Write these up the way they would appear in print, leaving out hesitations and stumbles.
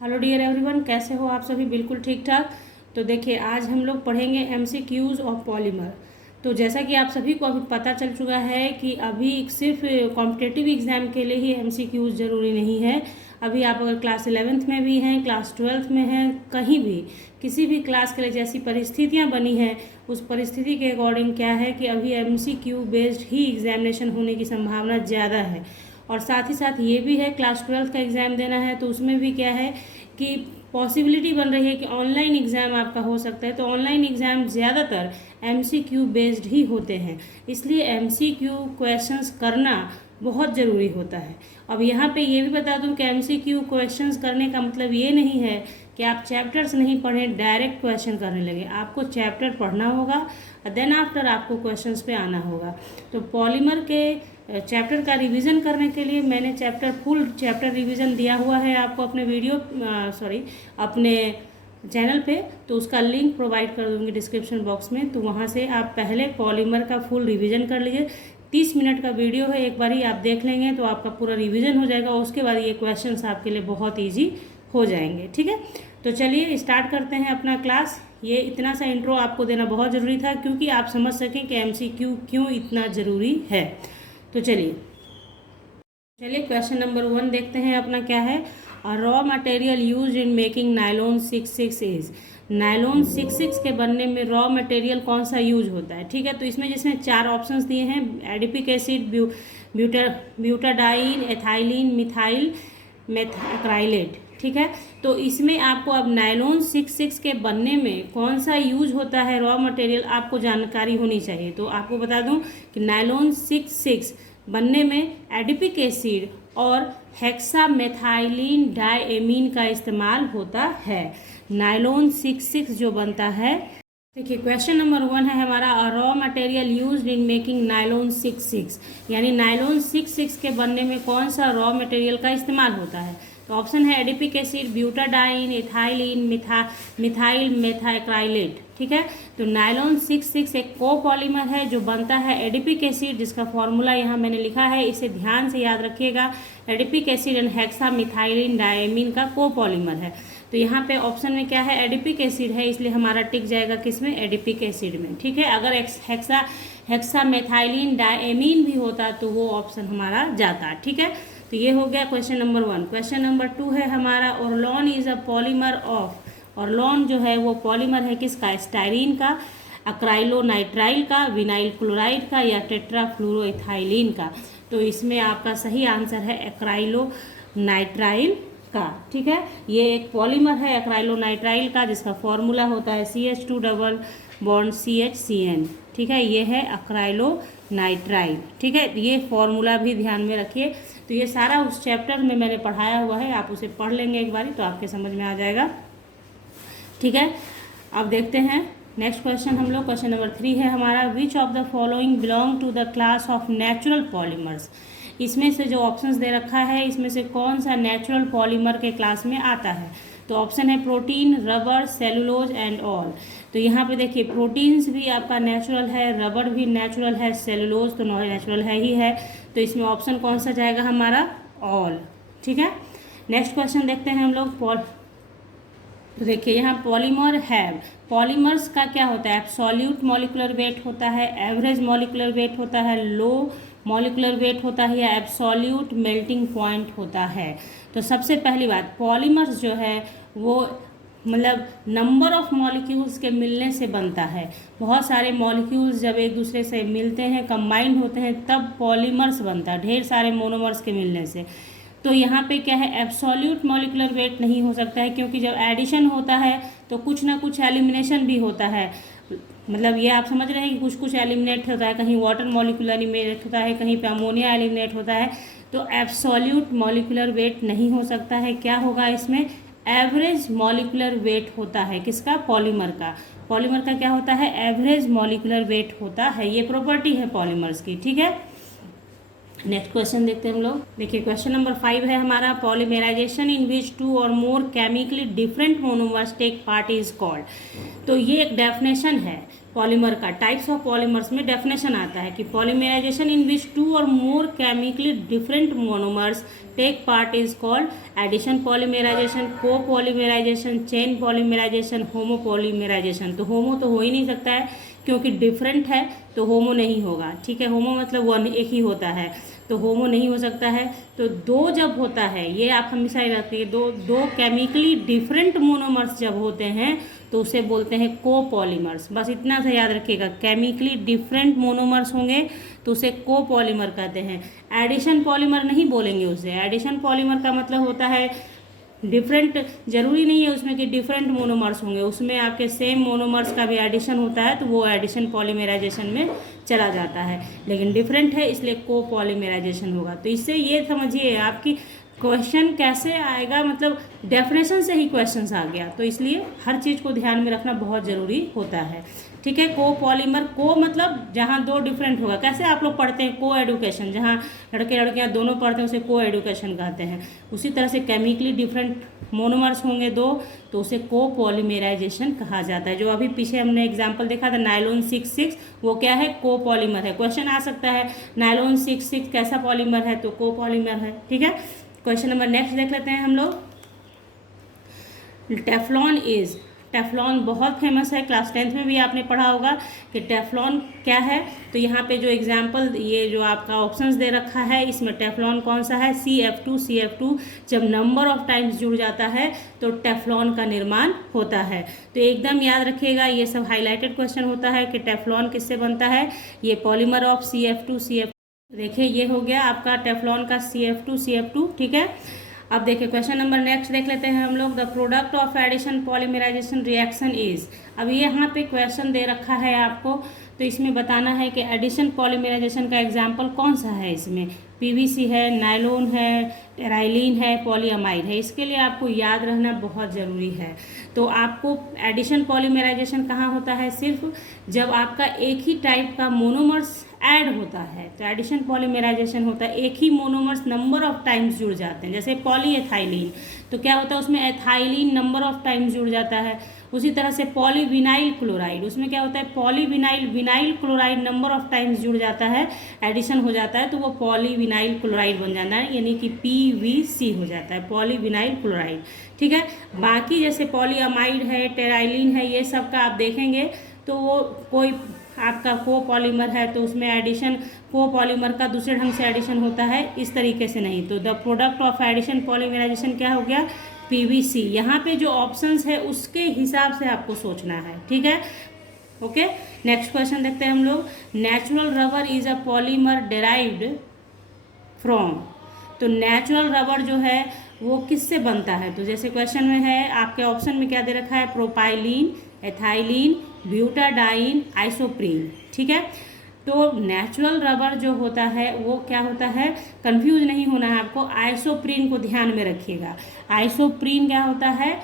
Hello dear everyone, कैसे हो आप सभी? बिल्कुल ठीक ठाक। तो देखिए, आज हम लोग पढ़ेंगे एमसीक्यूज़ ऑफ पॉलीमर। तो जैसा कि आप सभी को अभी पता चल चुका है कि अभी सिर्फ कॉम्पिटिटिव एग्ज़ाम के लिए ही एमसीक्यूज़ ज़रूरी नहीं है। अभी आप अगर क्लास 11th में भी हैं, क्लास 12th में हैं, कहीं भी किसी भी क्लास के लिए जैसी परिस्थितियाँ बनी हैं, उस परिस्थिति के अकॉर्डिंग क्या है कि अभी एमसीक्यू बेस्ड ही एग्जामिनेशन होने की संभावना ज़्यादा है। और साथ ही साथ ये भी है, क्लास 12th का एग्ज़ाम देना है तो उसमें भी क्या है कि पॉसिबिलिटी बन रही है कि ऑनलाइन एग्ज़ाम आपका हो सकता है। तो ऑनलाइन एग्ज़ाम ज़्यादातर एमसीक्यू बेस्ड ही होते हैं, इसलिए एमसीक्यू क्वेश्चंस करना बहुत ज़रूरी होता है। अब यहाँ पे ये भी बता दूँ कि एमसीक्यू क्वेश्चंस करने का मतलब ये नहीं है कि आप चैप्टर्स नहीं पढ़ें, डायरेक्ट क्वेश्चन करने लगे। आपको चैप्टर पढ़ना होगा, देन आफ्टर आपको क्वेश्चंस पे आना होगा। तो पॉलीमर के चैप्टर का रिवीजन करने के लिए मैंने फुल चैप्टर रिवीजन दिया हुआ है आपको अपने अपने चैनल पे। तो उसका लिंक प्रोवाइड कर दूंगी डिस्क्रिप्शन बॉक्स में, तो वहाँ से आप पहले पॉलीमर का फुल रिवीजन कर लीजिए। 30 मिनट का वीडियो है, एक बार ही आप देख लेंगे तो आपका पूरा रिवीजन हो जाएगा। उसके बाद ये क्वेश्चंस आपके लिए बहुत ईजी हो जाएंगे। ठीक है, तो चलिए स्टार्ट करते हैं अपना क्लास। ये इतना सा इंट्रो आपको देना बहुत ज़रूरी था, क्योंकि आप समझ सकें कि एमसीक्यू क्यों इतना ज़रूरी है। तो चलिए क्वेश्चन नंबर 1 देखते हैं अपना क्या है। Raw material use in making nylon 66 is. Nylon 66 के बनने में रॉ मटेरियल कौन सा यूज होता है? ठीक है, तो जिसमें 4 ऑप्शंस दिए हैं, adipic acid, butadiene, ethylene, methyl methacrylate. ठीक है, तो इसमें आपको अब नायलॉन 66 के बनने में कौन सा यूज होता है रॉ मटेरियल, आपको जानकारी होनी चाहिए। तो आपको बता दूं कि नायलॉन 66 बनने में एडिपिक एसिड और हेक्सामेथाइलिन डायएमीन का इस्तेमाल होता है। नायलॉन 66 जो बनता है, देखिए क्वेश्चन नंबर 1 है हमारा, raw material used in making nylon 66, यानी नायलॉन 66 के बनने में कौन सा रॉ मटेरियल का इस्तेमाल होता है। तो ऑप्शन है adipic acid, butadiene, ethylene, methyl methacrylate. ठीक है, तो नायलॉन 66 एक कोपॉलीमर है जो बनता है एडिपिक एसिड, जिसका फॉर्मूला यहाँ मैंने लिखा है, इसे ध्यान से याद रखिएगा। एडिपिक एसिड एंड हेक्सामेथाइलिन डायएमीन का कोपॉलीमर है। तो यहाँ पे ऑप्शन में क्या है, एडिपिक एसिड है, इसलिए हमारा टिक जाएगा किसमें, एडिपिक एसिड में। ठीक है, अगर हेक्सामेथाइलिन डायएमीन भी होता तो वो ऑप्शन हमारा जाता। ठीक है, तो ये हो गया क्वेश्चन नंबर 1। क्वेश्चन नंबर 2 है हमारा, ओरलॉन इज अ पॉलीमर ऑफ। ओरलॉन जो है वो पॉलीमर है किसका, स्टाइरीन का, अक्राइलोनाइट्राइल का, विनाइल क्लोराइड का, या टेट्राफ्लोरोइथाइलिन का। तो इसमें आपका सही आंसर है एक्राइलोनाइट्राइल का। ठीक है, ये एक पॉलीमर है एक्राइलोनाइट्राइल का, जिसका फॉर्मूला होता है CH2 डबल बॉन्ड CHCN। ठीक है, ये है एक्राइलोनाइट्राइल। ठीक है, ये फॉर्मूला भी ध्यान में रखिए। तो ये सारा उस चैप्टर में मैंने पढ़ाया हुआ है, आप उसे पढ़ लेंगे एक बारी तो आपके समझ में आ जाएगा। ठीक है, अब देखते हैं नेक्स्ट क्वेश्चन हम लोग। क्वेश्चन नंबर 3 है हमारा, which of the following belong to the class of natural polymers. इसमें से जो ऑप्शंस दे रखा है, इसमें से कौन सा नेचुरल पॉलीमर के क्लास में आता है। तो ऑप्शन है protein, rubber, cellulose and all. तो यहाँ पे देखिए, प्रोटीन्स भी आपका नेचुरल है, रबर भी नेचुरल है, सेलुलोज तो नेचुरल है ही है। तो इसमें ऑप्शन कौन सा जाएगा हमारा, ऑल। ठीक है, नेक्स्ट क्वेश्चन देखते हैं हम लोग। तो देखिए यहाँ पॉलीमर है, पॉलीमर्स का क्या होता है, एब्सोल्यूट मॉलिक्यूलर वेट होता है, एवरेज मॉलिक्यूलर वेट होता है, लो मॉलिक्यूलर वेट होता है, या एब्सोल्यूट मेल्टिंग पॉइंट होता है। तो सबसे पहली बात, पॉलीमर्स जो है वो मतलब नंबर ऑफ मॉलिक्यूल्स के मिलने से बनता है। बहुत सारे मॉलिक्यूल्स जब एक दूसरे से मिलते हैं, कंबाइंड होते हैं, तब पॉलीमर्स बनता है, ढेर सारे मोनोमर्स के मिलने से। तो यहाँ पे क्या है, एब्सोल्यूट मॉलिक्यूलर वेट नहीं हो सकता है, क्योंकि जब एडिशन होता है तो कुछ ना कुछ एलिमिनेशन भी होता है। मतलब ये आप समझ रहे हैं कि कुछ कुछ एलिमिनेट होता है, कहीं वाटर मॉलिक्यूल एलिमिनेट होता है, कहीं पे अमोनिया एलिमिनेट होता है। तो एब्सोल्यूट मॉलिक्यूलर वेट नहीं हो सकता है। क्या होगा इसमें, एवरेज मॉलिक्यूलर वेट होता है, किसका, पॉलीमर का। पॉलीमर का क्या होता है, एवरेज मॉलिक्यूलर वेट होता है, ये प्रॉपर्टी है पॉलीमर्स की। ठीक है, नेक्स्ट क्वेश्चन देखते हैं हम लोग। देखिए क्वेश्चन नंबर 5 है हमारा, पॉलीमराइजेशन इन विच 2 और more chemically different monomers take part is called. तो ये एक डेफिनेशन है पॉलीमर का। टाइप्स ऑफ पॉलीमर्स में डेफिनेशन आता है कि पॉलीमराइजेशन इन विच 2 और more chemically different monomers take part is called addition polymerization, co polymerization, chain polymerization, homo polymerization. तो होमो तो हो ही नहीं सकता है क्योंकि डिफरेंट है, तो होमो नहीं होगा, ठीक है। होमो मतलब वन, एक ही होता है, तो होमो नहीं हो सकता है। तो दो जब होता है, ये आप हमेशा ही रखिए, दो केमिकली डिफरेंट मोनोमर्स जब होते हैं तो उसे बोलते हैं कोपॉलीमर्स। बस इतना सा याद रखिएगा, केमिकली डिफरेंट मोनोमर्स होंगे तो उसे कोपॉलीमर कहते हैं। एडिशन पॉलीमर नहीं बोलेंगे उसे। एडिशन पॉलीमर का मतलब होता है डिफरेंट, जरूरी नहीं है उसमें कि डिफरेंट मोनोमर्स होंगे, उसमें आपके सेम मोनोमर्स का भी एडिशन होता है तो वो एडिशन पॉलीमराइजेशन में चला जाता है, लेकिन डिफरेंट है इसलिए को पॉलीमराइजेशन होगा। तो इससे ये समझिए आपकी क्वेश्चन कैसे आएगा, मतलब डेफिनेशन से ही क्वेश्चन आ गया, तो इसलिए हर चीज़ को ध्यान में रखना बहुत ज़रूरी होता है, ठीक है। को पॉलीमर, को मतलब जहाँ दो डिफरेंट होगा, कैसे आप लोग पढ़ते हैं को एडुकेशन, जहाँ लड़के लड़कियाँ दोनों पढ़ते हैं उसे को एडुकेशन कहते हैं। उसी तरह से केमिकली डिफरेंट मोनोमर्स होंगे दो तो उसे को पॉलीमराइजेशन कहा जाता है। जो अभी पीछे हमने एग्जाम्पल देखा था नायलॉन 66, वो क्या है, को पॉलीमर है। क्वेश्चन आ सकता है नायलॉन 66 कैसा पॉलीमर है, तो को पॉलीमर है, ठीक है। क्वेश्चन नंबर नेक्स्ट देख लेते हैं हम लोग। टेफ्लॉन इज, टेफ्लॉन बहुत फेमस है, क्लास 10th में भी आपने पढ़ा होगा कि टेफ्लॉन क्या है। तो यहाँ पे जो एग्जाम्पल, ये जो आपका ऑप्शंस दे रखा है, इसमें टेफ्लॉन कौन सा है, CF2 जब नंबर ऑफ टाइम्स जुड़ जाता है तो टेफ्लॉन का निर्माण होता है। तो एकदम याद रखिएगा, ये सब हाईलाइटेड क्वेश्चन होता है कि टेफ्लॉन किससे बनता है, ये पॉलीमर ऑफ CF2। देखिए ये हो गया आपका टेफ्लॉन का CF2, ठीक है। अब देखिए क्वेश्चन नंबर नेक्स्ट देख लेते हैं हम लोग। The product of addition polymerization reaction is, अब ये यहाँ पे क्वेश्चन दे रखा है आपको, तो इसमें बताना है कि एडिशन पॉलीमराइजेशन का एग्जाम्पल कौन सा है। इसमें PVC है, नायलॉन है, टेराइलिन है, पॉलीअमाइड है। इसके लिए आपको याद रहना बहुत ज़रूरी है। तो आपको एडिशन पॉलीमराइजेशन कहाँ होता है, सिर्फ जब आपका एक ही टाइप का मोनोमर्स ऐड होता है तो एडिशन पॉलीमराइजेशन होता है। एक ही मोनोमर्स नंबर ऑफ टाइम्स जुड़ जाते हैं, जैसे पॉलीएथाइलिन, तो क्या होता है उसमें एथाइलिन नंबर ऑफ टाइम्स जुड़ जाता है। उसी तरह से पॉलीविनाइल क्लोराइड, उसमें क्या होता है vinyl chloride number of times जुड़ जाता है, एडिशन हो जाता है तो वो पॉलीविनाइल क्लोराइड बन जाता है, यानी कि PVC हो जाता है, पॉलीविनाइल क्लोराइड, ठीक है। बाकी जैसे पॉलीअमाइड है, टेराइलिन है, ये सब का आप देखेंगे तो वो कोई आपका को पॉलीमर है तो उसमें एडिशन को पॉलीमर का दूसरे ढंग से एडिशन होता है, इस तरीके से नहीं। तो the product of addition polymerization क्या हो गया, PVC। यहाँ पे जो ऑप्शंस है उसके हिसाब से आपको सोचना है, ठीक है। ओके, नेक्स्ट क्वेश्चन देखते हैं हम लोग। Natural rubber is a polymer derived from, तो नेचुरल रबर जो है वो किससे बनता है, तो जैसे क्वेश्चन में है आपके ऑप्शन में क्या दे रखा है, प्रोपाइलिन, एथाइलिन, ब्यूटाडाइन, आइसोप्रीन, ठीक है। तो नेचुरल रबर जो होता है वो क्या होता है, कंफ्यूज नहीं होना है आपको, आइसोप्रीन को ध्यान में रखिएगा। आइसोप्रीन क्या होता है,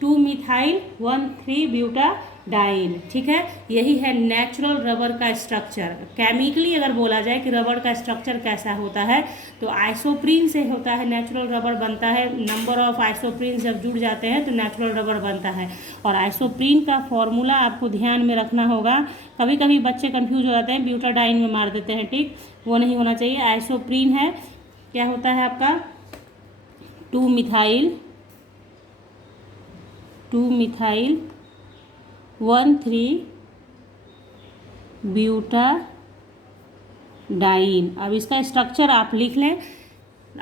2-methyl-1,3-ब्यूटाडाइन, ठीक है। यही है नेचुरल रबर का स्ट्रक्चर। केमिकली अगर बोला जाए कि रबर का स्ट्रक्चर कैसा होता है तो आइसोप्रीन से होता है, नेचुरल रबर बनता है। नंबर ऑफ आइसोप्रीन जब जुड़ जाते हैं तो नेचुरल रबर बनता है। और आइसोप्रीन का फॉर्मूला आपको ध्यान में रखना होगा, कभी कभी बच्चे कंफ्यूज हो जाते हैं, ब्यूटाडाइन में मार देते हैं, ठीक, वो नहीं होना चाहिए। आइसोप्रीन है, क्या होता है आपका 2-methyl-1,3-ब्यूटाडाइन। अब इसका स्ट्रक्चर आप लिख लें,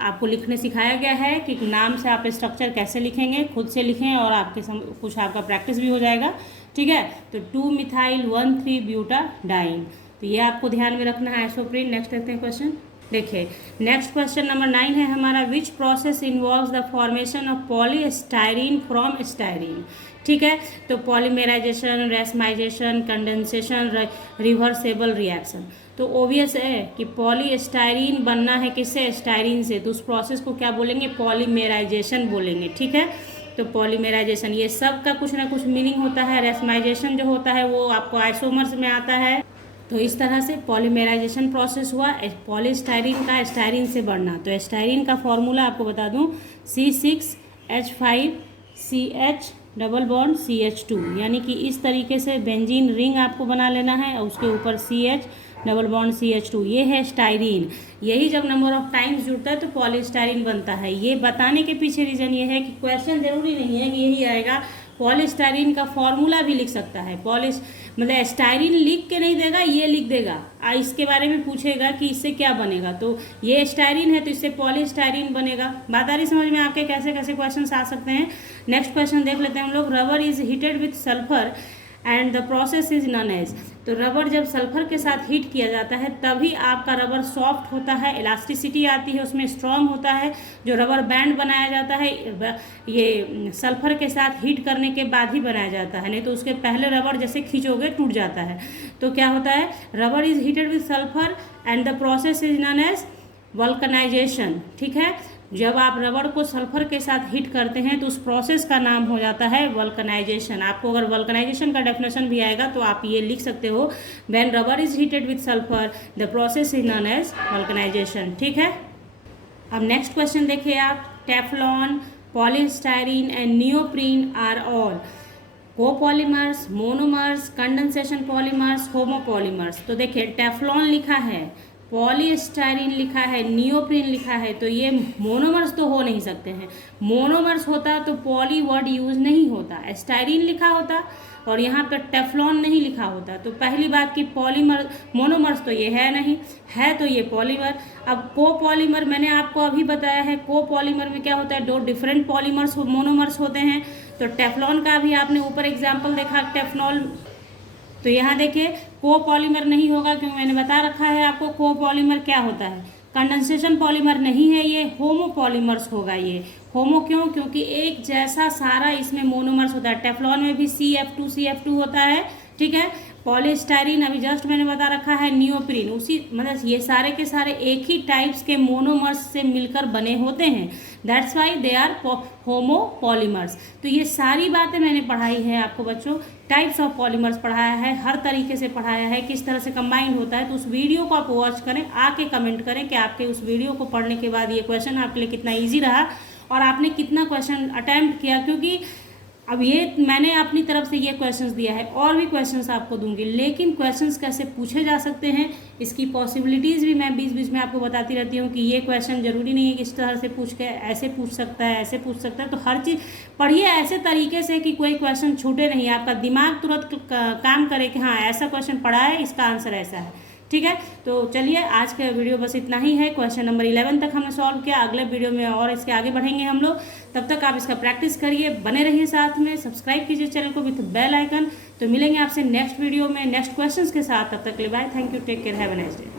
आपको लिखने सिखाया गया है कि नाम से आप स्ट्रक्चर कैसे लिखेंगे, खुद से लिखें और आपके कुछ आपका प्रैक्टिस भी हो जाएगा, ठीक है। तो 2-methyl-1,3-ब्यूटाडाइन, तो ये आपको ध्यान में रखना है आइसोप्रीन। नेक्स्ट देखते हैं क्वेश्चन। देखिए नेक्स्ट क्वेश्चन नंबर 9 है हमारा, which process involves the formation of polystyrene from styrene, ठीक है। तो polymerization, racemization, condensation, reversible reaction. तो ओबियस है कि पॉलीस्टाइरीन बनना है किससे, स्टाइरीन से, तो उस प्रोसेस को क्या बोलेंगे, पॉलीमराइजेशन बोलेंगे, ठीक है। तो पॉलीमराइजेशन, ये सब का कुछ ना कुछ मीनिंग होता है। रेसमाइजेशन जो होता है वो आपको आइसोमर्स में आता है। तो इस तरह से पॉलीमराइजेशन प्रोसेस हुआ पॉलीस्टाइरीन का स्टाइरीन से बढ़ना। तो स्टाइरीन का फॉर्मूला आपको बता दूं, C6H5CH डबल बॉन्ड CH2, यानी कि इस तरीके से बेंजीन रिंग आपको बना लेना है और उसके ऊपर CH डबल बॉन्ड CH2, ये है स्टाइरीन। यही जब नंबर ऑफ टाइम्स जुड़ता है तो पॉलीस्टाइरीन बनता है। ये बताने के पीछे रीज़न ये है कि क्वेश्चन जरूरी नहीं है कि यही आएगा, पॉलीस्टाइरीन का फॉर्मूला भी लिख सकता है। मतलब स्टाइरीन लिख के नहीं देगा, ये लिख देगा, इसके बारे में पूछेगा कि इससे क्या बनेगा, तो ये स्टाइरीन है तो इससे पॉलीस्टाइरीन बनेगा। बात आ रही समझ में आपके कैसे कैसे क्वेश्चन आ सकते हैं। नेक्स्ट क्वेश्चन देख लेते हैं हम लोग। Rubber is heated with sulphur and the process is known as. तो रबर जब सल्फर के साथ हीट किया जाता है तभी आपका रबर सॉफ्ट होता है, इलास्टिसिटी आती है, उसमें स्ट्रॉन्ग होता है। जो रबर बैंड बनाया जाता है ये सल्फर के साथ हीट करने के बाद ही बनाया जाता है, नहीं तो उसके पहले रबर जैसे खींचोगे टूट जाता है। तो क्या होता है, rubber is heated with sulphur and the process is known as vulcanisation. ठीक है, जब आप रबर को सल्फर के साथ हीट करते हैं तो उस प्रोसेस का नाम हो जाता है वल्कनाइजेशन। आपको अगर वल्कनाइजेशन का डेफिनेशन भी आएगा तो आप ये लिख सकते हो, when rubber is heated with sulphur the process is known as vulcanisation. ठीक है, अब नेक्स्ट क्वेश्चन देखिए आप। Teflon, polystyrene and neoprene are all copolymers, monomers, condensation polymers, homopolymers. तो देखिए टेफ्लॉन लिखा है, पॉलीस्टाइरीन लिखा है, नियोप्रीन लिखा है, तो ये मोनोमर्स तो हो नहीं सकते हैं। मोनोमर्स होता तो पॉली वर्ड यूज नहीं होता, स्टाइरीन लिखा होता और यहाँ पर टेफ्लॉन नहीं लिखा होता। तो पहली बात कि पॉलीमर मोनोमर्स तो ये है नहीं, है तो ये पॉलीमर। अब कोपॉलीमर मैंने आपको अभी बताया है, कोपॉलीमर में क्या होता है, दो डिफरेंट पॉलीमर्स मोनोमर्स होते हैं। तो टेफ्लॉन का भी आपने ऊपर एग्जाम्पल देखा, टेफ्नॉल। तो यहाँ देखिए कोपॉलीमर नहीं होगा क्योंकि मैंने बता रखा है आपको कोपॉलीमर क्या होता है। कंडेंसेशन पॉलीमर नहीं है ये, होमोपॉलीमर्स होगा ये। होमो क्यों, क्योंकि एक जैसा सारा इसमें मोनोमर्स होता है। टेफ्लॉन में भी CF2 होता है। ठीक है, पॉलीस्टाइरीन अभी जस्ट मैंने बता रखा है, नियोप्रीन उसी मतलब ये सारे के सारे एक ही टाइप्स के मोनोमर्स से मिलकर बने होते हैं, that's why they are homopolymers. तो ये सारी बातें मैंने पढ़ाई है आपको बच्चों, टाइप्स ऑफ पॉलीमर्स पढ़ाया है, हर तरीके से पढ़ाया है, किस तरह से कंबाइंड होता है। तो उस वीडियो को आप वॉच करें, आके कमेंट करें कि आपके उस वीडियो को पढ़ने के बाद ये क्वेश्चन आपके लिए कितना ईजी रहा और आपने कितना क्वेश्चन अटैम्प्ट किया। क्योंकि अब ये मैंने अपनी तरफ से ये क्वेश्चंस दिया है, और भी क्वेश्चंस आपको दूंगी, लेकिन क्वेश्चंस कैसे पूछे जा सकते हैं इसकी पॉसिबिलिटीज़ भी मैं बीच बीच में आपको बताती रहती हूँ कि ये क्वेश्चन ज़रूरी नहीं है कि इस तरह से पूछ के ऐसे पूछ सकता है, ऐसे पूछ सकता है। तो हर चीज़ पढ़िए ऐसे तरीके से कि कोई क्वेश्चन छूटे नहीं, आपका दिमाग तुरंत काम करे कि हाँ ऐसा क्वेश्चन पढ़ा है, इसका आंसर ऐसा है। ठीक है, तो चलिए आज का वीडियो बस इतना ही है। क्वेश्चन नंबर 11 तक हमने सॉल्व किया, अगले वीडियो में और इसके आगे बढ़ेंगे हम लोग। तब तक आप इसका प्रैक्टिस करिए, बने रहिए साथ में, सब्सक्राइब कीजिए चैनल को विथ बेल आइकन। तो मिलेंगे आपसे नेक्स्ट वीडियो में नेक्स्ट क्वेश्चंस के साथ, तब तक के लिए bye, thank you, take care, have a nice day.